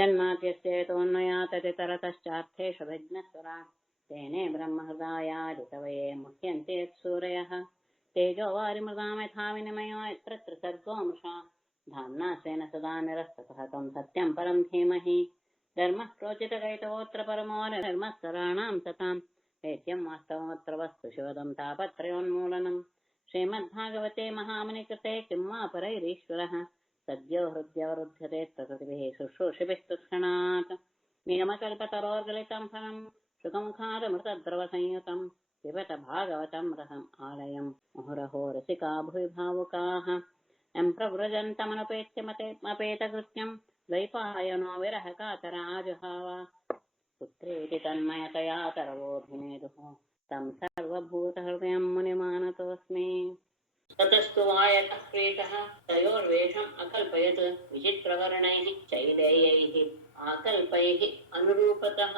जन्माद्यस्येतोऽन्वयाततितरतश्चार्थेषु विघ्नस्वराट् तेने ब्रह्महृदायादिकवये मुह्यन्ते सूरयः तेजो वारिमृदां यथा विनिमयो यत्र त्रिसर्गो मृषा धाम्ना स्वेन सदा निरस्तकहतं सत्यं परं धीमहि धर्मः प्रोचितकैतवोऽत्र परमो निर्मत्सराणां सतां वेद्यं वास्तवमत्र वस्तु शिवदं तापत्रयोन्मूलनं श्रीमद्भागवते महामुनिकृते किं वा परैरीश्वरः सद्यो हृद्यवरुध्यते प्रकृतिभिः शुश्रूषिभिः तत्क्षणात् नियमकल्पतरोर्गलितं फलं सुखमुखादमृतद्रवसंयुतं पिबत भागवतं रसम् आलयम् मुहुरहो रसिका भुवि भावुकाः यं प्रव्रजन्तमनुपेत्य मपेतकृत्यं द्वैपायनो विरहकातराजुहाव पुत्रेति तन्मयतया तरवोऽभिनेदुः तं सर्वभूतहृदयं मुनिमानतोऽस्मि ततस्तु वायकः प्रीतः तयोर्वेषम् अकल्पयत् विचित्रवर्णैः चैलेयैः ಆಕಲ್ಪೈಹಿ ಅನುರೂಪತಃ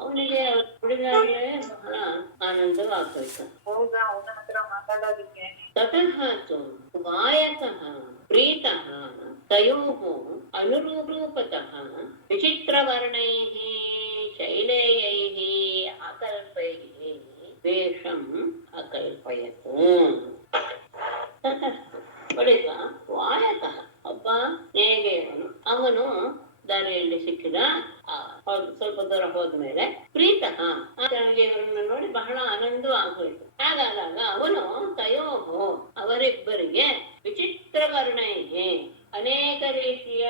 ಅವನಿಗೆ ಹುಡುಗಾಗಲೇ ಬಹಳ ಆನಂದವಾಗ್ತೋಯ್ತು. ತತಃ ತು ವಾಯಕಃ ಪ್ರೀತಃ ತಯೋಃ ಅನುರೂಪತಃ ವಿಚಿತ್ರವರ್ಣೈಃ ಶೈಲೇಯೈಃ ಆಕಲ್ಪೈಃ ವೇಷಂ ಅಕಲ್ಪಯತ್. ತತಃ ಬಳಿಕ ವಾಯಕಃ ಒಬ್ಬ ನೇಗೆಯವನು ಅವನು ದಾರಿಯಲ್ಲಿ ಸಿಕ್ಕಿದ. ಸ್ವಲ್ಪ ದೂರ ಹೋದ್ಮೇಲೆ ಪ್ರೀತಃ ಆತನಿಗೆ ಇವರನ್ನು ನೋಡಿ ಬಹಳ ಆನಂದವಾಗೋಯ್ತು. ಹಾಗಾದಾಗ ಅವನು ತಯೋಹೋ ಅವರಿಬ್ಬರಿಗೆ ವಿಚಿತ್ರ ವರ್ಣೈಹಿ ಅನೇಕ ರೀತಿಯ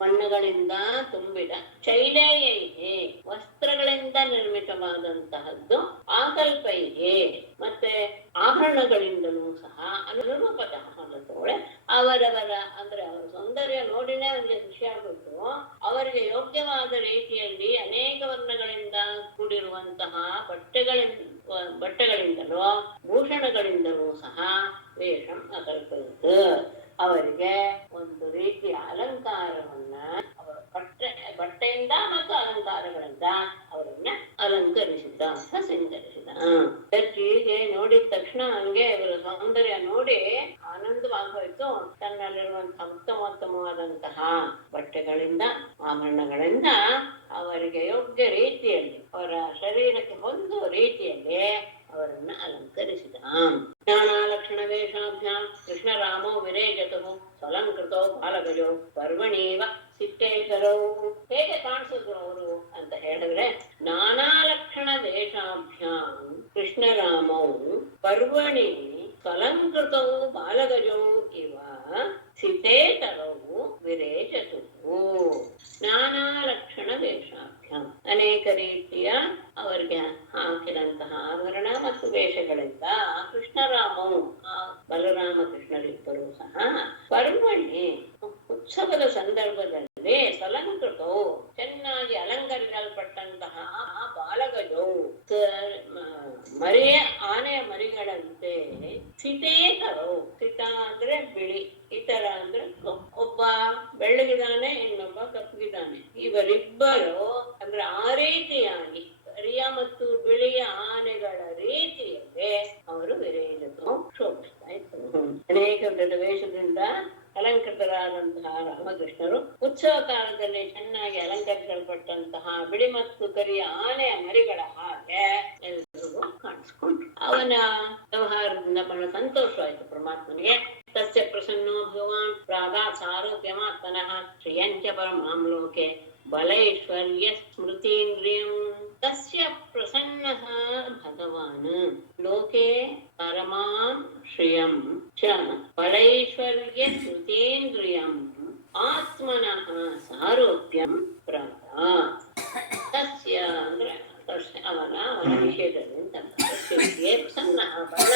ಬಣ್ಣಗಳಿಂದ ತುಂಬಿದ ಶೈಲೇಯೈಹಿ ವಸ್ತ್ರಗಳಿಂದ ನಿರ್ಮಿತವಾದಂತಹದ್ದು ಆಕಲ್ಪೈಹಿ ಮತ್ತೆ ಆಭರಣಗಳಿಂದಲೂ ಸಹ ಅನುರೂಪತಃ ತೋಳೆ ಅವರವರ ಅಂದ್ರೆ ಅವರ ಸೌಂದರ್ಯ ನೋಡಿನೇ ಅವರಿಗೆ ಖುಷಿ ಆಗೋಯ್ತು. ಅವರಿಗೆ ಯೋಗ್ಯವಾದ ರೀತಿಯಲ್ಲಿ ಅನೇಕ ವರ್ಣಗಳಿಂದ ಕೂಡಿರುವಂತಹ ಬಟ್ಟೆಗಳಿಂದಲೂ ಭೂಷಣಗಳಿಂದಲೂ ಸಹ ವೇಷಂ ಅಕಲ್ಪಯಿತು. ಅವರಿಗೆ ಒಂದು ರೀತಿಯ ಅಲಂಕಾರವನ್ನ ಅವರ ಬಟ್ಟೆಯಿಂದ ಮತ್ತು ಅಲಂಕಾರಗಳಿಂದ ಅವರನ್ನ ಅಲಂಕರಿಸಿದ, ಸಿಂಗರಿಸಿದ. ಹೀಗೆ ನೋಡಿದ ತಕ್ಷಣ ಹಂಗೆ ಇವರ ಸೌಂದರ್ಯ ನೋಡಿ ಆನಂದವಾಗೋಯ್ತು. ತನ್ನಲ್ಲಿರುವಂತಹ ಉತ್ತಮೋತ್ತಮವಾದಂತಹ ಬಟ್ಟೆಗಳಿಂದ ಆಭರಣಗಳಿಂದ ಅವರಿಗೆ ಯೋಗ್ಯ ರೀತಿಯಲ್ಲಿ ಅವರ ಶರೀರಕ್ಕೆ ಹೊಂದುವ ರೀತಿಯಲ್ಲಿ ಅವರನ್ನ ಅಲಂಕರಿಸಿದ. ನಾನಾ ಲಕ್ಷಣ ವೇಷಾಭ್ಯಾಂ ಕೃಷ್ಣರಾಮೋ ವಿರೇಜತೋ ಸ್ವಲಂಕೃತೋ ಬಾಲಗಜೋ ಪರ್ವಣೀವ ಸಿಟ್ಟೇಕರೋ. ಹೇಗೆ ಕಾಣಿಸಿದ್ರು ಅವರು ಅಂತ ಹೇಳಿದ್ರೆ, ನಾನಾ ಲಕ್ಷಣ ವೇಷಾಭ್ಯಾಂ ಕೃಷ್ಣರಾಮೋ ಪರ್ವಣಿ ಸ್ವಲಂಕೃತೋ ಬಾಲಗಜೋ ಇವ ಸಿತೇತರೌ ವಿರೇಜತು. ನಾನಾ ಲಕ್ಷಣ ವೇಷಾಭ್ಯಾಂ ಅನೇಕ ರೀತಿಯ ಅವರಿಗೆ ಹಾಕಿದಂತಹ ಆಭರಣ ಮತ್ತು ವೇಷಗಳಿಂದ ಕೃಷ್ಣರಾಮವು ಬಲರಾಮ ಕೃಷ್ಣರಿಬ್ಬರು ಸಹ ಪರ್ವಣಿ ಉತ್ಸವದ ಸಂದರ್ಭದಲ್ಲಿ ಸ್ವಲಂಕೃತವು ಚೆನ್ನಾಗಿ ಅಲಂಕರಿಸಲ್ಪಟ್ಟಂತಹ ಬಾಲಗಜವು ಆನೆಯ ಮರಿಗಳಂತೆ ಸಿತೇತರು. ಸಿತ ಅಂದ್ರೆ ಬಿಳಿ, ಇತರ ಅಂದ್ರೆ ಒಬ್ಬ ಬೆಳ್ಳಗಿದಾನೆ, ಇನ್ನೊಬ್ಬ ಕಪ್ಪಗಿದಾನೆ. ಇವರಿಬ್ಬರು ಅಂದ್ರೆ ಆ ರೀತಿಯಾಗಿ ಕರಿಯ ಮತ್ತು ಬಿಳಿಯ ಆನೆಗಳ ರೀತಿಯಲ್ಲಿ ಅವರು ವಿರೇಜತು ಶೋಭಿಸ್ತಾ ಇದ್ರು. ಅನೇಕ ವಿಧದ ವೇಷದಿಂದ ಅಲಂಕೃತರಾದಂತಹ ರಾಮಕೃಷ್ಣರು ಉತ್ಸವ ಕಾಲದಲ್ಲಿ ಚೆನ್ನಾಗಿ ಅಲಂಕರಿಸಲ್ಪಟ್ಟಂತಹ ಬಿಳಿ ಮತ್ತು ಕರಿಯ ಆನೆಯ ಮರಿಗಳ ಹಾಗೆ ಎಲ್ಲರಿಗೂ ಕಾಣಿಸ್ಕೊಂಡ್ರು. ಅವನ ವ್ಯವಹಾರದಿಂದ ಬಹಳ ಸಂತೋಷವಾಯಿತು ಪರಮಾತ್ಮನಿಗೆ. ತಸ್ಯ ಪ್ರಸನ್ನೋ ಭಗವಾನ್ ಪ್ರಾಗಾತ್ ಸಾರೋಗ್ಯಮಾತ್ಮನಃ ಶ್ರಿಯಂಚ ಪರಮಾಂ ಲೋಕೆ ಬಲೈಶ್ವರ್ಯ ಸ್ಮೃತೀಂದ್ರಿಯಂ. ತಸ್ಯ ಪ್ರಸನ್ನಃ ಭಗವಾನ್ ಲೋಕೆ ಪರಮಾಂ ಶ್ರಿಯಂ ಚ ಬಲೈಶ್ವರ್ಯ ಸ್ಮೃತೀಂದ್ರಿಯಂ ಆತ್ಮನಃ ಸಾರೋಗ್ಯಂ ಪ್ರಾಗಾತ್. ತಸ್ಯ ಅಂದ್ರೆ ಅವನ ವಿಷಯದಲ್ಲಿ ಪ್ರಸನ್ನ ಬಹಳ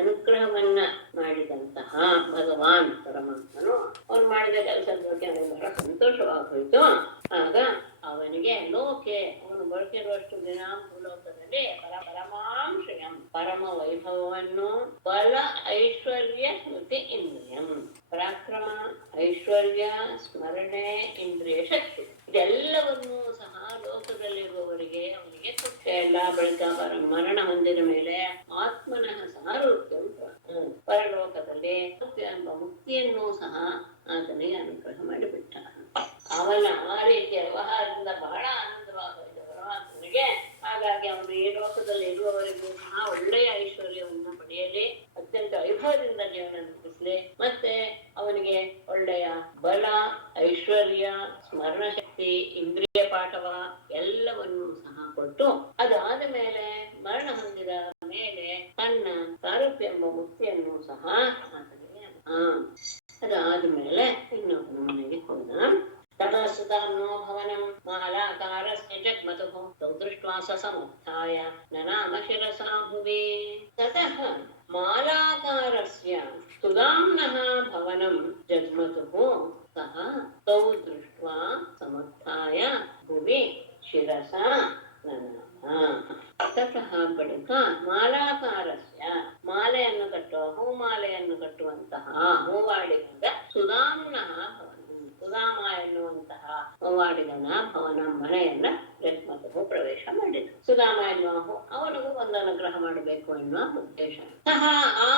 ಅನುಗ್ರಹವನ್ನ ಮಾಡಿದಂತಹ ಭಗವಾನ್ ಪರಮಾತ್ಮನು ಅವನು ಮಾಡಿದ ಕೆಲಸದ ಬಗ್ಗೆ ಅವನಿಗೆ ಬಹಳ ಸಂತೋಷವಾಗೋಯ್ತು. ಆಗ ಅವನಿಗೆ ಲೋಕೆ ಅವನು ಬದುಕಿರುವಷ್ಟು ದಿನ ಭೂಲೋಕದಲ್ಲಿ ಪರಮಾಂಶ್ರಯಂ ಪರಮ ವೈಭವವನ್ನು ಬಲ ಐಶ್ವರ್ಯ ಸ್ಮೃತಿ ಇಂದ್ರಿಯಂ ಪರಾಕ್ರಮ ಐಶ್ವರ್ಯ ಸ್ಮರಣೆ ಇಂದ್ರಿಯ ಶಕ್ತಿ ಇದೆಲ್ಲವನ್ನೂ ಸಹ ಲೋಕದಲ್ಲಿರುವವರಿಗೆ ಅವನಿಗೆ ಎಲ್ಲ ಬಳಿಕ ಮರಣ ಹೊಂದಿದ ಮೇಲೆ ಆತ್ಮನಃ ಸಾರೋಗ್ಯ ಪರಲೋಕದಲ್ಲಿ ಎಂಬ ಮುಕ್ತಿಯನ್ನು ಸಹ ಆತನಿಗೆ ಅನುಗ್ರಹ ಮಾಡಿಬಿಟ್ಟ. ಅವನ ಆ ರೀತಿಯ ತನ್ನ ಸಾರೂಪ್ಯ ಎಂಬ ಮುಕ್ತಿಯನ್ನು ಸಹ ಆತನಿಗೆ ಅದಾದ್ಮೇಲೆ ಇನ್ನೊಬ್ಬನ ಮನೆಗೆ ಹೋದ. ತದ ಸುಧಾಮ್ನೋ ಭವನಂ ಮಾಲಾಕಾರಸ್ಯ ಜಗ್ಮತುಃ ತೌ ದೃಷ್ಟ್ವಾ ಸ ಸಮುತ್ಥಾಯ ನನಾಮ ಶಿರಸಾ ಭುವಿ. ತತಃ ಮಾಲಾಕಾರಸ್ಯ ಸುಧಾಮ್ನಃ ಭವನಂ ಜಗ್ಮತುಃ ಸಹ ತೌ ದೃಷ್ಟ್ವಾ ಸಮುತ್ಥಾಯ ಭುವಿ ಶಿರಸಾ ನನಾಮ. ತತಃ ಬಳಿಕ ಮಾಲಾಕಾರಸ್ಯ ಮಾಲೆಯನ್ನು ಕಟ್ಟುವ ಹೂಮಾಲೆಯನ್ನು ಕಟ್ಟುವಂತಹ ಹೂವಾಡಿಗದ ಸುಧಾಮ್ನಃ ಭವನ ಸುಧಾಮ ಎನ್ನುವಂತಹ ಹೂವಾಡಿಗನ ಭವನ ಮನೆಯನ್ನ ಜಗ್ಮತುಃ ಪ್ರವೇಶ ಮಾಡಿದ. ಸುಧಾಮ ಎನ್ನುವ ಅವನಿಗೂ ಒಂದು ಅನುಗ್ರಹ ಮಾಡಬೇಕು ಎನ್ನುವ ಉದ್ದೇಶ. ಸಹ ಆ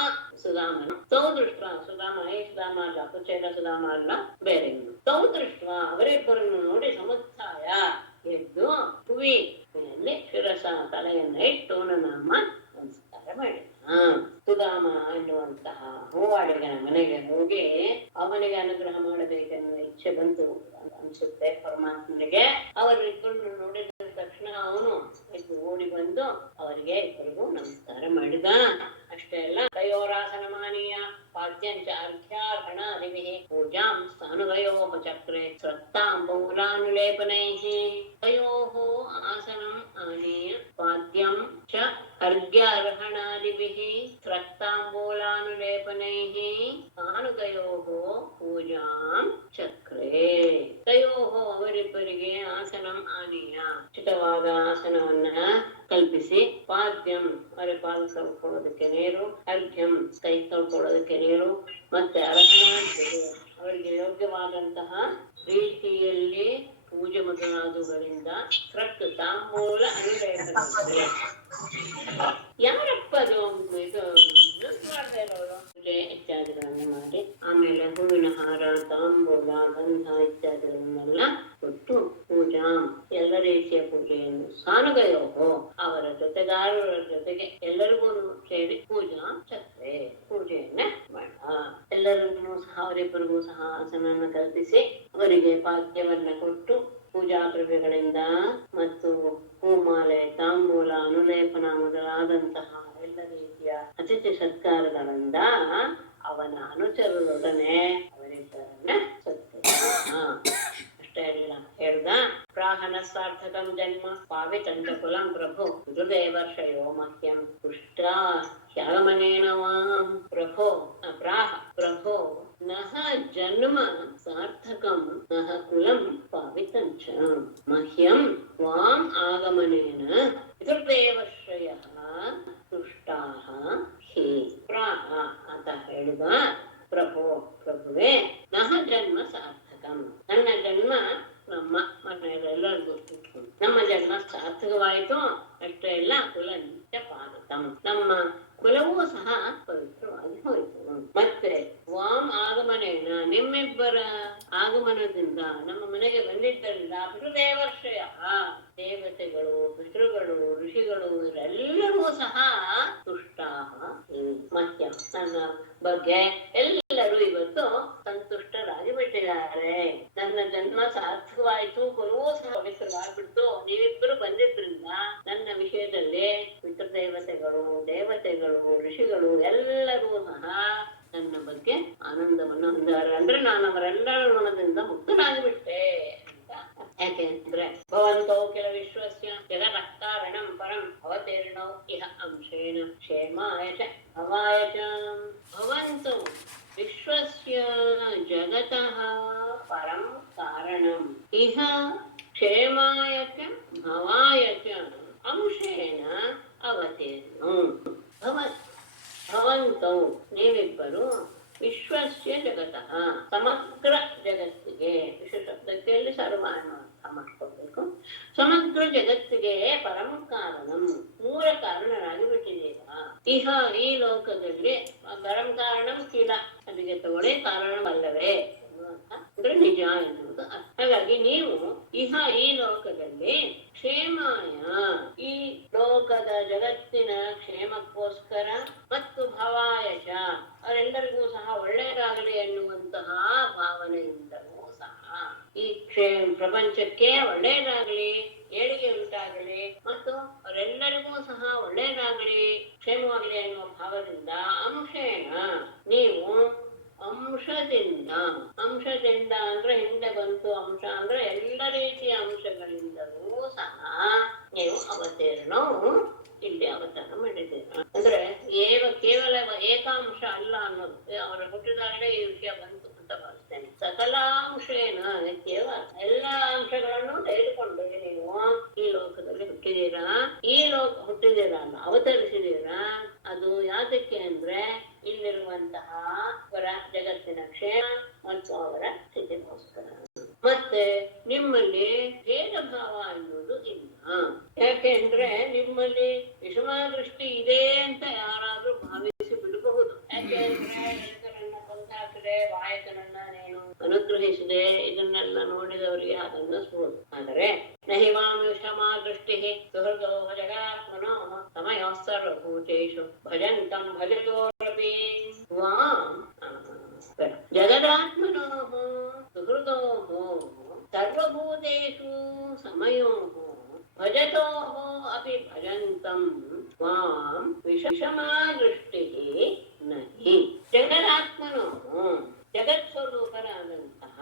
ಸುಧಾಮನು ತೌ ದೃಷ್ಟ ಸುಧಾಮ ಸುಧಾಮ ಅಲ್ಲ ಕುಚೇಲ ಸುಧಾಮ ಅಲ್ಲ ಬೇರೆ ತೌ ದೃಷ್ಟ ಅವರಿಬ್ಬರನ್ನು ನೋಡಿ ಸಮುತ್ಥಾಯ ಎದ್ದು ಭುವಿಯಲ್ಲಿ ಶಿರಸ ತಲೆಯನ್ನ ಇಟ್ಟು ನನಾಮ ನಮಸ್ಕಾರ ಮಾಡಿದ. ಸುಧಾಮ ಎನ್ನುವಂತಹ ಹೂವಾಡಿಗನ ಮನೆಗೆ ಹೋಗಿ ಅವನಿಗೆ ಅನುಗ್ರಹ ಮಾಡಬೇಕೆನ್ನುವ ಇಚ್ಛೆ ಬಂತು ಅನ್ಸುತ್ತೆ ಪರಮಾತ್ಮನಿಗೆ. ಅವರಿಬ್ಬರನ್ನು ನೋಡಿದ ತಕ್ಷಣ ಅವನು ಓಡಿ ಬಂದು ಅವರಿಗೆ ಇಬ್ಬರಿಗೂ ನಮಸ್ಕಾರ ಮಾಡಿದ. ಅಷ್ಟೇ ಅಲ್ಲ ತಯೋರಾಸನಮಾನೀಯ ಪಾದ್ಯಂಚ ಅರ್ಘ್ಯಾರ್ಹಣಾದಿಭಿಃ ಪೂಜಾಂ ಸ್ಥಾನುಗಯೋಃ ಚಕ್ರೆ ಸ್ರಕ್ತಾಂಬೂಲಾನುಲೇಪನೈಃ. ತಯೋಃ ಆಸನಂ ಆನೀಯ ಪಾದ್ಯಂ ಚ ಅರ್ಘ್ಯಾರ್ಹಣಾದಿಭಿಃ ಸ್ರಕ್ತಾಂಬೂಲಾನುಲೇಪನೈಃ ಸ್ಥಾನುಗಯೋಃ ಪೂಜಾಂ ಚಕ್ರೆ. ತಯೋಃ ಅವರಿಬ್ಬರಿಗೆ ಆಸನಂ ಆನೀಯ ಉಚಿತವಾದ ಆಸನವನ್ನ ಕಲ್ಪಿಸಿ, ಪಾದ್ಯಂ ಅವರ ಪಾದ ತೊಳ್ಕೊಳ್ಳೋದಕ್ಕೆ ನೀರು, ಅರ್ಘ್ಯಂ ಕೈ ತೊಳ್ಕೊಳ್ಳೋದಕ್ಕೆ ನೀರು, ಮತ್ತೆ ಅರ್ಹಣಾದಿಭಿಃ ಅವರಿಗೆ ಯೋಗ್ಯವಾದಂತಹ ರೀತಿಯಲ್ಲಿ ಪೂಜೆ ಮೊದಲಾದವುಗಳಿಂದ ಸೃಕ್ ತಾಂಬೂಲ ಅನುಲೇಪನ. ಯಾರಪ್ಪ ಅದು ಇದು ಪೂಜೆ ಇತ್ಯಾದಿಗಳನ್ನು ಮಾಡಿ ಆಮೇಲೆ ಹೂವಿನ ಹಾರ, ತಾಂಬೂಲ, ಗಂಧ ಇತ್ಯಾದಿಗಳನ್ನೆಲ್ಲ ಕೊಟ್ಟು ಪೂಜಾ ಎಲ್ಲ ರೀತಿಯ ಪೂಜೆಯನ್ನು ಸಾನುಗಯೋಹೋ ಅವರ ಜೊತೆಗಾರರ ಜೊತೆಗೆ ಎಲ್ಲರಿಗೂ ಸೇರಿ ಪೂಜಾ ಚಕ್ರೆ ಪೂಜೆಯನ್ನ ಮಾಡ. ಎಲ್ಲರನ್ನೂ ಸಹ ಅವರಿಬ್ಬರಿಗೂ ಸಹ ಆಸನವನ್ನು ಕಲ್ಪಿಸಿ ಅವರಿಗೆ ಪಾದ್ಯವನ್ನ ಕೊಟ್ಟು ಪೂಜಾ ದ್ರವ್ಯಗಳಿಂದ ಮತ್ತು ಹೂಮಾಲೆ, ತಾಂಬೂಲ, ಅನುಲೇಪನ ಮೊದಲಾದಂತಹ ಎಲ್ಲ ರೀತಿಯ ಅತಿಥಿ ಸತ್ಕಾರಗಳಿಂದ ಅವನ ಅನುಚರರೊಡನೆ ಅವರಿಬ್ಬರನ್ನ ಅಷ್ಟೇ ಹೇಳ್ದ. ಪ್ರಾಹನ ಸಾರ್ಥಕಂ ಜನ್ಮ ಪಾವಿತಂಚ ಕುಲಂ ಪ್ರಭು ಪಿತೃದೇವರ್ಷಯೋ ಮಹ್ಯಂ ಪುಷ್ಟಾ ಹ್ಯಾಗಮನೇನ ವಾಂ. ಪ್ರಭೋ ಪ್ರಾಹ ಪ್ರಭೋ ನಃ ಜನ್ಮ ಸಾರ್ಥಕಂ ನಃ ಕುಲಂ ಪಾವಿತಂಚ ಮಹ್ಯಂ ವಾಂ ಆಗಮನೇನ ಪಿತೃದೇವಶ್ರಯಃ ತುಷ್ಟಾಃ ಹಿ. ಪ್ರಾಹ ಅಂತ ಹೇಳಿದ. ಪ್ರಭೋ ಪ್ರಭುವೇ ನಃ ಜನ್ಮ ಸಾರ್ಥಕಂ ನನ್ನ ಜನ್ಮ ನಮ್ಮ ಮನೆಯಲ್ಲೆಲ್ಲರಿಗೂ ನಮ್ಮ ಜನ್ಮ ಸಾರ್ಥಕವಾಯಿತು. ಅಷ್ಟೇ ಇಲ್ಲ ಕುಲಂಚ ಪಾವಿತಂ ನಮ್ಮ ಕುಲವೂ ಸಹ ಪವಿತ್ರವಾಗಿ ಹೋಯಿತು. ಮತ್ತೆ ವಾಮ್ ಆಗಮನೇನ ನಿಮ್ಮಿಬ್ಬರ ಆಗಮನದಿಂದ ನಮ್ಮ ಮನೆಗೆ ಬಂದಿದ್ದರಿಂದ ಪಿತೃದೇವರ್ಷಯ ದೇವತೆಗಳು, ಪಿತೃಗಳು, ಋಷಿಗಳು ಇವರೆಲ್ಲರೂ ಸಹ ತುಷ್ಟಾಹ ಮಹ್ಯ ನನ್ನ ಬಗ್ಗೆ ಎಲ್ಲರೂ ಇವತ್ತು ಸಂತುಷ್ಟರಾಗಿ ಬಿಟ್ಟಿದ್ದಾರೆ. ನನ್ನ ಜನ್ಮ ಸಾರ್ಥಕವಾಯಿತು, ಕುಲವೂ ಸಹ ಪವಿತ್ರವಾಗ್ಬಿಡ್ತು. ನೀವಿಬ್ಬರು ಬಂದಿದ್ರಿಂದ ನನ್ನ ವಿಷಯದಲ್ಲಿ ಪಿತೃದೇವತೆಗಳು, ದೇವತೆಗಳು, ಋಷಿಗಳು ಎಲ್ಲರೂ ಸಹ ನನ್ನ ಬಗ್ಗೆ ಆನಂದವನ್ನು ಹೊಂದಾರೆ. ಅಂದ್ರೆ ನಾನು ಅವರೆಲ್ಲರ ಋಣದಿಂದ ಮುಕ್ತನಾಗಿಬಿಟ್ಟೆ ಅಂತ. ಯಾಕೆ ಅಂದ್ರೆ ಭವಂತೌ ಕಿಲ ವಿಶ್ವಸ್ಯ ಜಗದಃಕಾರಣಂ ಪರಂ ಅವತೀರ್ಣೌ ಇಹ ಅಂಶೇನ ಕ್ಷೇಮಾಯ ಚ ಭವಾಯ ಚ. ಭವಂತೌ ವಿಶ್ವಸ್ಯ ಜಗತಃ ಪರಂ ಕಾರಣಂ ಇಹ ಕ್ಷೇಮಾಯ ಚ ಭವಾಯ ಚ ಅಂಶೇನ ಅವತೀರ್ಣೌ. ಭವಂತೌ ನೀವಿಬ್ಬರು ವಿಶ್ವಸ್ಯ ಜಗತಃ ಸಮಗ್ರ ಜಗತ್ತಿಗೆ, ವಿಶ್ವ ಶಬ್ದಕ್ಕೆ ಅಲ್ಲಿ ಸರ್ವಮಾನ ಅರ್ಥ ಮಾಡ್ಕೊಳ್ಬೇಕು. ಸಮಗ್ರ ಜಗತ್ತಿಗೆ ಪರಮ ಕಾರಣಂ ಮೂಲ ಕಾರಣರಾಗಿ ಬಿಟ್ಟಿದ್ದೀರಾ. ಇಹ ಈ ಲೋಕದಲ್ಲಿ ಪರಮ ಕಾರಣಂ ಕಿಲ ಅಲ್ಲಿಗೆ ತಗೊಳ್ಳಿ ಕಾರಣವಲ್ಲವೇ ಅಂದ್ರೆ ನಿಜ ಎನ್ನುವುದು. ಹಾಗಾಗಿ ನೀವು ಇಹ ಈ ಲೋಕದಲ್ಲಿ ಕ್ಷೇಮಾಯ ಈ ಲೋಕದ ಜಗತ್ತಿನ ಕ್ಷೇಮಕ್ಕೋಸ್ಕರ ಮತ್ತು ಭವಾಯಶ ಅವರೆಲ್ಲರಿಗೂ ಸಹ ಒಳ್ಳೆಯದಾಗಲಿ ಎನ್ನುವಂತಹ ಭಾವನೆಯಿಂದಲೂ ಸಹ ಈ ಪ್ರಪಂಚಕ್ಕೆ ಒಳ್ಳೆಯದಾಗಲಿ, ಏಳಿಗೆ ಉಂಟಾಗಲಿ ಮತ್ತು ಅವರೆಲ್ಲರಿಗೂ ಸಹ ಸಹ ಒಳ್ಳೆಯದಾಗಲಿ ಕ್ಷೇಮವಾಗಲಿ ಎನ್ನುವ ಭಾವದಿಂದ ಅಂಶೇಣ ನೀವು ಅಂಶದಿಂದ ಅಂಶದಿಂದ ಅಂದ್ರೆ ಹಿಂದೆ ಬಂತು ಅಂಶ ಅಂದ್ರೆ ಎಲ್ಲ ರೀತಿಯ ಅಂಶಗಳಿಂದಲೂ ಸಹ ನೀವು ಅವತೀರ್ಣವು ಇಲ್ಲಿ ಅವತಾರ ಮಾಡಿದ್ದೀರ. ಅಂದ್ರೆ ಕೇವಲ ಏಕಾಂಶ ಅಲ್ಲ ಅನ್ನೋದು ಅವರ ಹುಟ್ಟಿದಾಗಲೇ ಈ ವಿಷಯ ಬಂತು ಅಂತ ಭಾವಿಸ್ತೇನೆ. ಸಕಲಾಂಶೇನ ಕೇವಲ ಎಲ್ಲ ಅಂಶಗಳನ್ನು ತೆಗೆದುಕೊಂಡು ನೀವು ಈ ಲೋಕದಲ್ಲಿ ಹುಟ್ಟಿದೀರಾ. ಈ ಲೋಕ ಹುಟ್ಟಿದೀರಾ ಅಲ್ಲ, ಅವತರಿಸಿದೀರಾ. ಅದು ಯಾತಕ್ಕೆ ಅಂದ್ರೆ ಇಲ್ಲಿರುವಂತಹ ಅವರ ಜಗತ್ತಿನ ಕ್ಷೇಮ ಮತ್ತು ಅವರ ಸ್ಥಿತಿಗೋಸ್ಕರ. ಮತ್ತೆ ನಿಮ್ಮಲ್ಲಿ ಭೇದ ಭಾವ ಅನ್ನೋದು ಇಲ್ಲ. ಯಾಕೆಂದ್ರೆ ನಿಮ್ಮಲ್ಲಿ ವಿಷಮದೃಷ್ಟಿ ಇದೆ ಅಂತ ಯಾರಾದ್ರೂ ಭಾವಿಸಿ ಬಿಡಬಹುದು. ಯಾಕೆಂದ್ರೆ ಜಗತ್ತನ್ನ ಕೊಂದಾಕಿದೆ, ವಾಯಕನನ್ನ ನೀನು ಅನುಗ್ರಹಿಸಿದೆ, ಇದನ್ನೆಲ್ಲ ನೋಡಿದವರಿಗೆ ಅದನ್ನಿಸ್ಬೋದು. ಆದರೆ ನಹಿವಾಂ ವಿಷಮದೃಷ್ಟಿ ಸುಹೃದೋ ಜಗಾತ್ಮನೋ ಸಮಯೋಸ್ತರ್ವಭೂತೇಷು ಭಜಂತಂ ಭಜತೋರಪಿ ತ್ವಾಂ ಜಗದಾತ್ಮನೋ ಸುಹೃದೋ ಸರ್ವಭೂತೇಷು ಸಮಯೋಃ ಭಜತೋಃ ಅಪಿ ಭಜಂತಂ ತ್ವಾಂ ವಿಷಮದೃಷ್ಟಿಃ ನಹಿ. ಜಗದಾತ್ಮನೋ ಜಗತ್ ಸ್ವರೂಪರಾದಂತಹ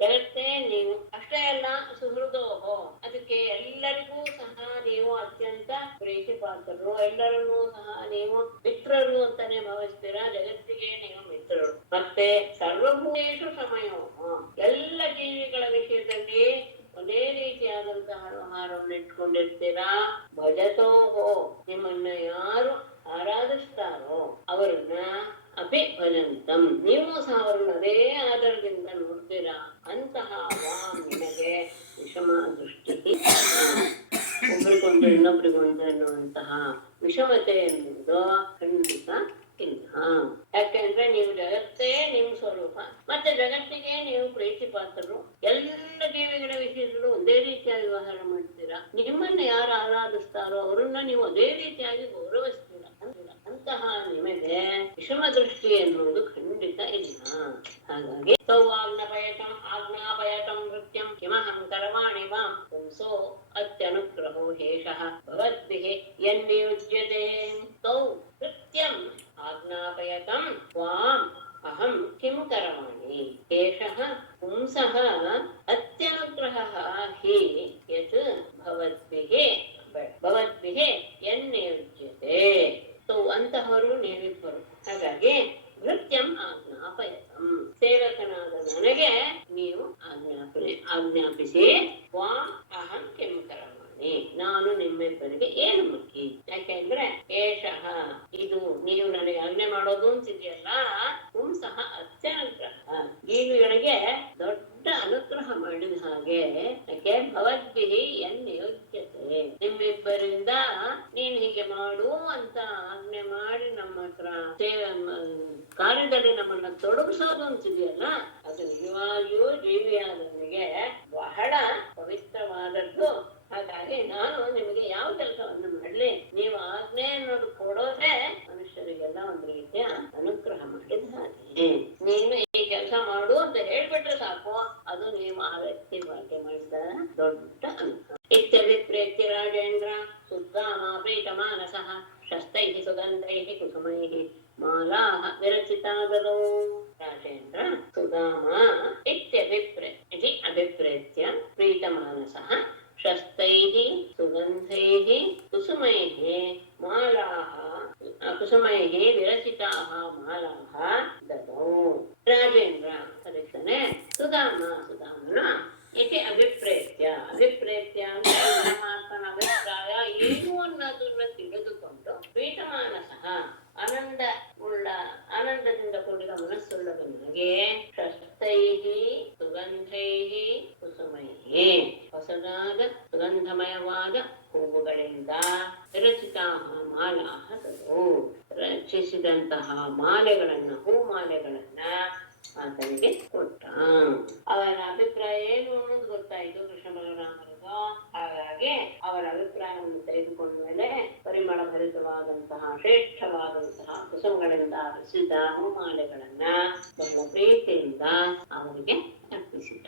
ಜಗತ್ತೇ ನೀವು ಅಷ್ಟೇ ಅಲ್ಲ, ಸುಹೃದೋಹೋ ಅದಕ್ಕೆ ಎಲ್ಲರಿಗೂ ಸಹ ನೀವು ಅತ್ಯಂತ ಪ್ರೀತಿ ಪಾತ್ರರು, ಎಲ್ಲರನ್ನೂ ಸಹ ನೀವು ಮಿತ್ರರು ಅಂತಾನೆ ಭಾವಿಸ್ತೀರಾ. ಜಗತ್ತಿಗೆ ನೀವು ಮಿತ್ರರು. ಮತ್ತೆ ಸರ್ವಭೂತೇಷು ಸಮಯೋಹ ಎಲ್ಲ ಜೀವಿಗಳ ವಿಷಯದಲ್ಲಿ ಒಂದೇ ರೀತಿಯಾದಂತಹ ವ್ಯವಹಾರವನ್ನು ಇಟ್ಕೊಂಡಿರ್ತೀರಾ. ಭಜತೋಹೋ ನಿಮ್ಮನ್ನ ಯಾರು ಆರಾಧಿಸ್ತಾರೋ ಅವರನ್ನ ಅಪಿ ಭಜಂತಂ ನೀವು ಸಹ ಅವರನ್ನು ಅದೇ ಆಧಾರದಿಂದ ನೋಡ್ತೀರಾ. ಅಂತಹ ವಾಂ ನಿಮಗೆ ವಿಷಮ ದೃಷ್ಟಿ ಒಬ್ರಿಗೊಂದು ಇನ್ನೊಬ್ರಿಗೊಂದು ಎನ್ನುವಂತಹ ವಿಷಮತೆ ಎನ್ನುವುದು ಖಂಡಿತ ಇಲ್ಲ. ಯಾಕೆಂದ್ರೆ ನೀವು ಜಗತ್ತೇ ನಿಮ್ ಸ್ವರೂಪ, ಮತ್ತೆ ಜಗತ್ತಿಗೆ ನೀವು ಪ್ರೀತಿ ಪಾತ್ರರು. ಎಲ್ಲ ಜೀವಿಗಳ ವಿಷಯದಲ್ಲೂ ಒಂದೇ ರೀತಿಯಾಗಿ ವ್ಯವಹಾರ ಮಾಡ್ತೀರಾ. ನಿಮ್ಮನ್ನ ಯಾರು ಆರಾಧಿಸ್ತಾರೋ ಅವರನ್ನ ನೀವು ಅದೇ ರೀತಿಯಾಗಿ ಗೌರವಿಸ್ತೀರಾ. ಅಂತಹ ನಿಮಗೆ ವಿಷಮ ದೃಷ್ಟಿ ಎನ್ನುವುದು ಖಂಡಿತ ಇಲ್ಲ. ಹಾಗಾಗಿ ಆಜ್ಞಾಪಯತಂ ನೃತ್ಯಂ ಕಿಮಹಂ ಕರವಾಣಿ ವಾಂ ಪುಂಸೋ ಅತ್ಯನುಗ್ರಹೋ ಹೇಷಃ ಭವದ್ಭಿಃ ಯನ್ನಿಯುಜ್ಯತೆ. ತೌ ನೃತ್ಯಂ ಆಜ್ಞಾಪಯತಂ ತ್ವಾಂ ಅಹಂ ಕಿಂ ಕರವಾಣಿ ಏಷಃ ಪುಂಸಃ ಅತ್ಯನುಗ್ರಹಃ ಹಿ ಯತ್ ಭವದ್ಭಿಃ ಯನ್ನಿಯುಜ್ಯತೆ. ಅಂತಹವರು ನೀವಿಬ್ಬರು. ಹಾಗಾಗಿ ನೃತ್ಯಂ ಆಜ್ಞಾಪಯತಂ ಸೇವಕನಾದ ನನಗೆ ನೀವು ಆಜ್ಞಾಪಿಸಿ ವಾಂ ಅಹಂ ಕಿಂ ಕರವಾಣಿ ನಾನು ನಿಮ್ಮಿಬ್ಬರಿಗೆ ಏನು ಮುಖ್ಯ. ಯಾಕೆಂದ್ರೆ ಏಷಃ ಇದು ನೀವು ನನಗೆ ಆಜ್ಞೆ ಮಾಡೋದು ಅಂತಿದೆಯಲ್ಲ, ಪುಂಸಃ ಅತ್ಯನುಗ್ರಹ ಜೀವಿಗಳಿಗೆ ದೊಡ್ಡ ಅನುಗ್ರಹ ಮಾಡಿದ ಹಾಗೆ. ಯಾಕೆ ಭವದ್ಭಿಃ ಯನ್ನಿಯುಜ್ಯತೆ ನಿಮ್ಮಿಬ್ಬರಿಂದ ನೀನ್ ಹೀಗೆ ಮಾಡು ಅಂತ ಆಜ್ಞೆ ಮಾಡಿ ನಮ್ಮ ಹತ್ರ ಕಾರ್ಯದಲ್ಲಿ ನಮ್ಮನ್ನ ತೊಡಗಿಸೋದು ಅಂತಿದೆಯಲ್ಲ, ಅದು ನಿಜವಾಗಿಯೂ ಜೀವಿಯಾದ ನನಗೆ ಬಹಳ ಪವಿತ್ರವಾದದ್ದು. ಹಾಗಾಗಿ ನಾನು ನಿಮಗೆ ಯಾವ ಕೆಲಸವನ್ನು ಮಾಡ್ಲಿ, ನೀವು ಆಜ್ಞೆ ಅನ್ನೋದು ಕೊಡೋದೇ ಮನುಷ್ಯರಿಗೆಲ್ಲ ಒಂದು ರೀತಿಯ ಅನುಗ್ರಹ ಮಾಡಿದ ಹಾಗೆ. ನೀನು ಈ ಕೆಲಸ ಮಾಡು ಅಂತ ಹೇಳ್ಬಿಟ್ರೆ ಸಾಕು, ಅದು ನೀವು ಆ ವ್ಯಕ್ತಿ ಭಾಗ್ಯ ಮಾಡಿದ ದೊಡ್ಡ ಅನುಗ್ರಹ. ಇತ್ಯಭಿಪ್ರೇತ್ಯ ರಾಜೇಂದ್ರ ಸುಧಾಮ ಪ್ರೀತಮಾನಸಃ ಶಸ್ತೈಃ ಸುಗಂಧೈಃ ಕುಸುಮೈಃ ಮಾಲಾಃ ವಿರಚಿತಾದಲೋ. ರಾಜೇಂದ್ರ ಸುಧಾಮ ಅಭಿಪ್ರೇತ್ಯ ಪ್ರೀತಮಾನಸಃ ಶಸ್ತೈಃ ಸುಗಂಧೈಃ ಕುಸುಮೈಃ ವಿರಚಿತಾಃ ಮಾಲಾಃ ದದೌ. ರಾಜೇಂದ್ರ ಕರೀತಾನೆ ಸುಧಾಮನ ಇತಿ ಅಭಿಪ್ರೇತ್ಯ ಅಂದ್ರೆ ಪರಮಾತ್ಮನ ಅಭಿಪ್ರಾಯ ಏನು ಅನ್ನೋದನ್ನ ತಿಳಿದುಕೊಂಡು ಪ್ರೀತಮಾನಸಃ ಆನಂದದಿಂದ ಕೂಡಿದ ಮನಸ್ಸುಳ್ಳವನಿಗೆ ಶಸ್ತೈಃ ಸುಗಂಧೈಃ ಕುಸುಮೈಃ ಹೊಸದಾದ ಸುಗಂಧಮಯವಾದ ಹೂವುಗಳಿಂದ ವಿರಚಿತಾಃ ಮಾಲಾಃ ದದೌ ರಚಿಸಿದಂತಹ ಹೂಮಾಲೆಗಳನ್ನ ಆತನಿಗೆ ಕೊಟ್ಟ. ಅವನ ಅಭಿಪ್ರಾಯ ಏನು ಅನ್ನೋದು ಗೊತ್ತಾಯಿತು ಕೃಷ್ಣ ಬಲರಾಮರಿಗೆ. ಹಾಗಾಗಿ ಅವರ ಅಭಿಪ್ರಾಯವನ್ನು ತೆಗೆದುಕೊಂಡ ಮೇಲೆ ಪರಿಮಳ ಭರಿತವಾದಂತಹ ಶ್ರೇಷ್ಠವಾದಂತಹ ಕುಸುಮಗಳಿಂದ ಅರಸಿದ ಹೂಮಾಲೆಗಳನ್ನ ಬಹಳ ಪ್ರೀತಿಯಿಂದ ಅವರಿಗೆ ಅರ್ಪಿಸಿದ.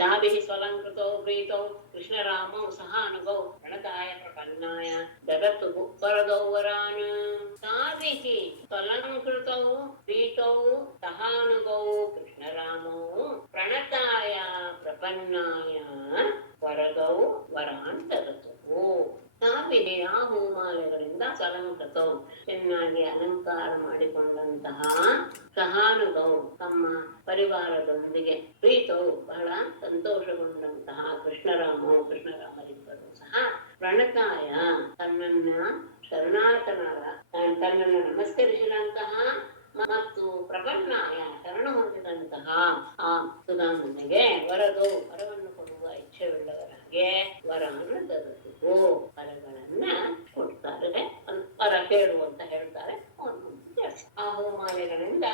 ತಾಭಿಃ ಸ್ವಲಂಕೃತೌ ಪ್ರೀತೌ ಕೃಷ್ಣರಾಮೌ ಸಹಾನುಗೌ ಪ್ರಣತಾಯ ಪ್ರಪನ್ನಾಯ ದದತು ವರದೌ ವರಾನ್. ತಾಭಿಃ ಸ್ವಲಂಕೃತೌ ಪ್ರೀತೌ ಸಹಾನುಗೌ ಕೃಷ್ಣರಾಮೌ ಪ್ರಣತಾಯ ಪ್ರಪನ್ನಾಯ ವರದೌ ವರಾನ್ ದದತು. ತಾವಿಗೆ ಆ ಹೂಮಾಲೆಗಳಿಂದ ಸಲಂಕೃತೌ ಚೆನ್ನಾಗಿ ಅಲಂಕಾರ ಮಾಡಿಕೊಂಡಂತಹ ಸಹಾನುಗೌ ತಮ್ಮ ಪರಿವಾರದೊಂದಿಗೆ ಪ್ರೀತೌ ಬಹಳ ಸಂತೋಷಗೊಂಡಂತಹ ಕೃಷ್ಣರಾಮರಿಬ್ಬರು ಸಹ ಪ್ರಣತಾಯ ತನ್ನನ್ನ ತನ್ನನ್ನು ನಮಸ್ಕರಿಸಿದಂತಹ ಮತ್ತು ಪ್ರಪನ್ನಾಯ ಶರಣ ಹೊಂದಿದಂತಹ ಆ ಸುಧಾಮನಿಗೆ ವರವನ್ನು ಕೊಡುವ ಇಚ್ಛೆಯುಳ್ಳವರಾಗೆ ವರವನ್ನು ದೊರೆತು ವರಗಳನ್ನ ಕೊಡ್ತಾರೆ. ವರ ಕೇಳು ಅಂತ ಹೇಳ್ತಾರೆ. ಆ ಹೂಮಾಲೆಗಳಿಂದ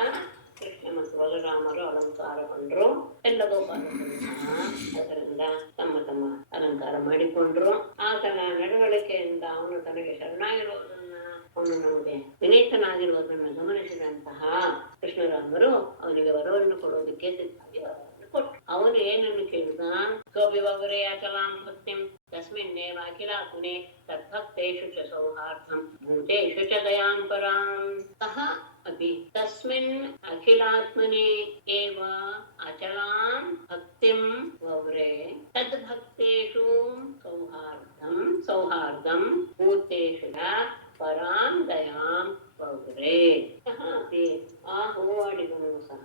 ಕೃಷ್ಣ ಮತ್ತು ಬಲರಾಮರು ಅಲಂಕಾರಗೊಂಡ್ರು. ಎಲ್ಲ ಗೋಪಾಲಕರು ಸಹ ಅದರಿಂದ ತಮ್ಮ ಅಲಂಕಾರ ಮಾಡಿಕೊಂಡ್ರು. ಆತನ ನಡವಳಿಕೆಯಿಂದ ಅವನು ತನಗೆ ಶರಣಾಗಿರುವುದನ್ನ ಅವನು ನಮಗೆ ವಿನೀತನಾಗಿರುವುದನ್ನು ಗಮನಿಸಿದಂತಹ ಕೃಷ್ಣರಾಮರು ಅವನಿಗೆ ವರವನ್ನು ಕೊಡೋದಕ್ಕೆ ಸಿದ್ಧಾಗಿ ವರವನ್ನು ಕೊಟ್ಟು ಅವನು ಏನನ್ನು ಕೇಳಿದ? ಕವಿವರೇ ಅಚಲಾಂ ಭಕ್ತಿಂ ತಸ್ಮಿನ್ನೇವ ಅಖಿಲಾತ್ಮನೆ ತದ್ಭಕ್ತೇಷು ಚ ಸೌಹಾರ್ದಂ ಭೂತೇಷು ಚ ದಯಾಂ ಪರಾಂ. ಸಹ ಅಪಿ ತಸ್ಮಿನ್ ಅಖಿಲಾತ್ಮನೆ ಏವ ಅಚಲಾಂ ಭಕ್ತಿಂ ವವ್ರೆ ತದ್ಭಕ್ತೇಷು ಸೌಹಾರ್ದಂ ಭೂತೇಷು ಪರಾಂ ದಯಾಂ ವವ್ರೆ. ಸಹ ಅಪಿ ಆ ಹೂವಾಡಿಗಳು ಸಹ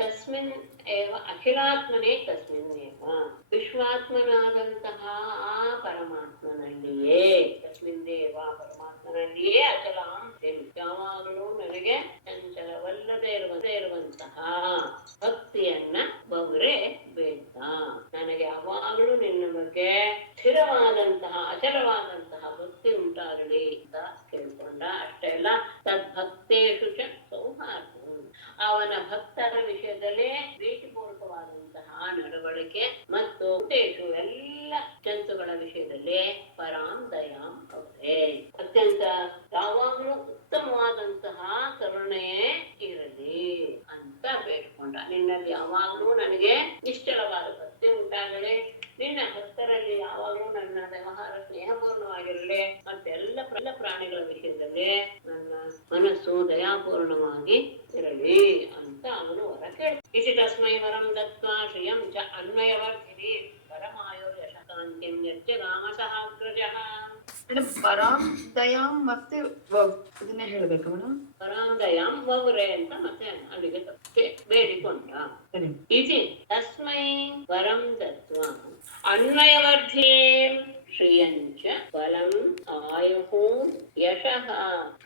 ತಸ್ಮಿನ್ ಏವ ಅಖಿಲಾತ್ಮನೇ ತಸ್ಮಿನ್ನೇವ ವಿಶ್ವಾತ್ಮನಾದಂತಹ ಆ ಪರಮಾತ್ಮನಲ್ಲಿಯೇ ತಸ್ಮಿನ್ನೇವ ಪರಮಾತ್ಮನಲ್ಲಿಯೇ ಅಚಲಾಂ ಯಾವಾಗಲೂ ನನಗೆ ಚಂಚಲವಲ್ಲದೆ ಇರುವಂತಹ ಭಕ್ತಿಯನ್ನ ಬವ್ರೆ ಬೇಡ. ನನಗೆ ಯಾವಾಗಲೂ ನಿನ್ನ ಬಗ್ಗೆ ಸ್ಥಿರವಾದಂತಹ ಅಚಲವಾದಂತಹ ಭಕ್ತಿ ಉಂಟಾಗಲಿ ಅಂತ ಕೇಳ್ಕೊಂಡ. ಅಷ್ಟೇ ಅಲ್ಲ, ತದ್ಭಕ್ತೇಷು ಚ ಸೌಹಾರ್ದ ಅವನ ಭಕ್ತರ ವಿಷಯದಲ್ಲೇ ಪ್ರೀತಿಪೂರ್ವಕವಾದಂತಹ ನಡವಳಿಕೆ ಮತ್ತು ಎಲ್ಲ ಜಂತುಗಳ ವಿಷಯದಲ್ಲಿ ಪರಾಂ ದಯಾಂ ಅವರೇ ಅತ್ಯಂತ ಯಾವಾಗಲೂ ಉತ್ತಮವಾದಂತಹ ಕರುಣೆ ಇರಲಿ ಅಂತ ಬೇಡ್ಕೊಂಡ. ನಿನ್ನಲ್ಲಿ ಯಾವಾಗಲೂ ನನಗೆ ನಿಶ್ಚಲವಾದ ಭಕ್ತಿ ಉಂಟಾಗಲಿ, ನಿನ್ನ ಭಕ್ತರಲ್ಲಿ ಯಾವಾಗಲೂ ನನ್ನ ವ್ಯವಹಾರ ಸ್ನೇಹಪೂರ್ಣವಾಗಿರಲಿ, ಮತ್ತೆ ಎಲ್ಲ ಪ್ರಾಣಿಗಳ ವಿಷಯದಲ್ಲಿ ನನ್ನ ಮನಸ್ಸು ದಯಾಪೂರ್ಣವಾಗಿ ಇರಲಿ ಅಂತ ಅವನು ವರ ಕೇಳ. ಇತಿ ತಸ್ಮೈ ವರಂ ದತ್ವಾ ಶ್ರಿಯಂ ಚ ಅನ್ವಯವರ್ಧಿನಿ ಪರಮಾಯುರ್ ಯಶಕಾಂತಿಂ ನಿರ್ಜಗಾಮ ಸಹಾಗ್ರಜಃ. ಪರಾಂ ದಯಾಂ ಮತ್ತೆ ಇದನ್ನೇ ಹೇಳ್ಬೇಕು ಮೇಡಮ್. ಪರಾಂ ದಯಾಂ ವವ್ರೆ ಅಂತ ಮತ್ತೆ ಅಲ್ಲಿಗೆ ಬೇಡಿಕೊಂಡ. ಇತಿ ತಸ್ಮೈ ವರಂ ದತ್ವಾ ಅನ್ವಯವರ್ಧಿನಿ ಶ್ರಿಯಂಚ ಬಲಂ ಆಯುಃ ಯಶಃ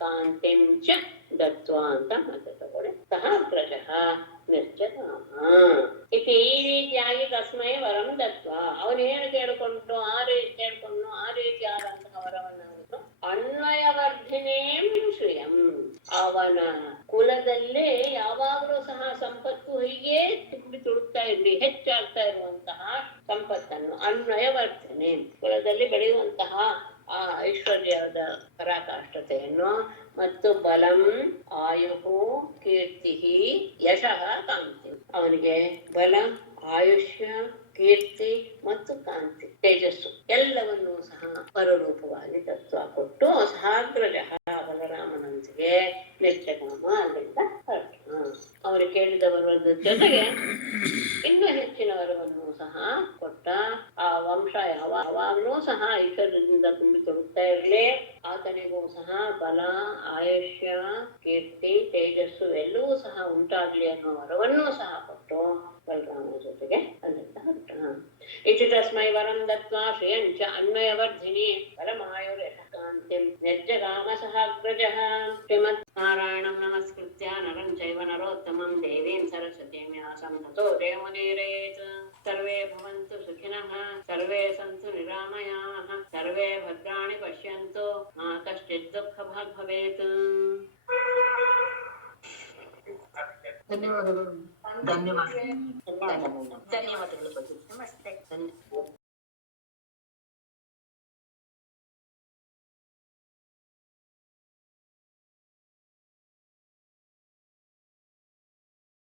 ಕಾಂತಿಂ ಚ ದತ್ವಾ ಅಂತ ಮತ್ತೆ ತಗೊಳ್ಳಿ. ಸಹಾಗ್ರಜಃ ನಿರ್ಜಗಾಮ ಇತಿ ಈ ರೀತಿಯಾಗಿ ತಸ್ಮೈ ವರಂ ದತ್ವಾ ಅವನೇನು ಕೇಳಿಕೊಂಡು ಆ ರೀತಿಯಾದಂತಹ ವರವನ್ನು ಅನ್ವಯವರ್ಧಿನೇಂ ಶ್ರಿಯಂ ಅವನ ಕುಲದಲ್ಲೇ ಯಾವಾಗಲೂ ಸಹ ಸಂಪತ್ತು ಹೀಗೆ ತುಂಬಿ ತುಳುಕ್ತಾ ಇರಲಿ, ಹೆಚ್ಚಾಗ್ತಾ ಇರುವಂತಹ ಸಂಪತ್ತನ್ನು ಅನ್ವಯವರ್ಧನೆ ಕುಲದಲ್ಲಿ ಬೆಳೆಯುವಂತಹ ಆ ಐಶ್ವರ್ಯದ ಪರಾಕಾಷ್ಠತೆಯನ್ನು ಮತ್ತು ಬಲಂ ಆಯುಹು ಕೀರ್ತಿ ಯಶಃ ಕಾಂತಿ ಅವನಿಗೆ ಬಲ ಆಯುಷ್ಯ ಕೀರ್ತಿ ಮತ್ತು ಕಾಂತಿ ತೇಜಸ್ಸು ಎಲ್ಲವನ್ನೂ ಸಹ ಪರರೂಪವಾಗಿ ತತ್ವ ಕೊಟ್ಟು ಸಹಾಗ್ರಜಃ ಬಲರಾಮನಂತಿಗೆ ನಿರ್ಜಗಾಮ ಅಲ್ಲಿಂದ ಹೊರಟ. ಅವರು ಕೇಳಿದ ವರದ ಜೊತೆಗೆ ಇನ್ನೂ ಹೆಚ್ಚಿನ ವರವನ್ನು ಸಹ ಕೊಟ್ಟ. ಆ ವಂಶ ಯಾವಾಗಲೂ ಸಹ ಐಶ್ವರ್ಯದಿಂದ ತುಂಬಿ ತೊಡಗ್ತಾ ಇರಲಿ, ಆತನಿಗೂ ಸಹ ಬಲ ಆಯುಷ್ಯ ಕೀರ್ತಿ ತೇಜಸ್ಸು ಎಲ್ಲವೂ ಸಹ ಉಂಟಾಗ್ಲಿ ಅನ್ನೋ ವರವನ್ನೂ ಸಹ ಕೊಟ್ಟು ಬಲರಾಮನ ಜೊತೆಗೆ ಅಲ್ಲಿಂದ ಹೊರಟ. ಇತಿ ತಸ್ಮೈ ವರಂ ದತ್ವಾ ಶ್ರಿಯಂಚ ಅನ್ವಯವರ್ಧಿನಿ ಪರಮಾಯುರ್ ಯಶಕಾಂತಿಂ ನಿರ್ಜಗಾಮ ಸಹಾಗ್ರಜಃ. ಶ್ರೀಮತ್ ನಾರಾಯಣಂ ನಮಸ್ಕೃತ್ಯ ನರಂ ಚೈವ ನರೋತ್ತಮಂ ದೇವೀಂ ಸರಸ್ವತೀಂ ವ್ಯಾಸಂ ತತೋ ಜಯಮುದೀರಯೇತ್. ಸರ್ವೇ ಭವಂತು ಸುಖಿನಃ, ಸರ್ವೇ ಸಂತು ನಿರಾಮಯಾಃ, ಸರ್ವೇ ಭದ್ರಾಣಿ ಪಶ್ಯಂತು, ಮಾ ಕಶ್ಚಿತ್ ದುಃಖಭಾಗ್ ಭವೇತ್. ಧನ್ಯವಾದಗಳು. ಧನ್ಯವಾದಗಳು. ನಮಸ್ತೆ.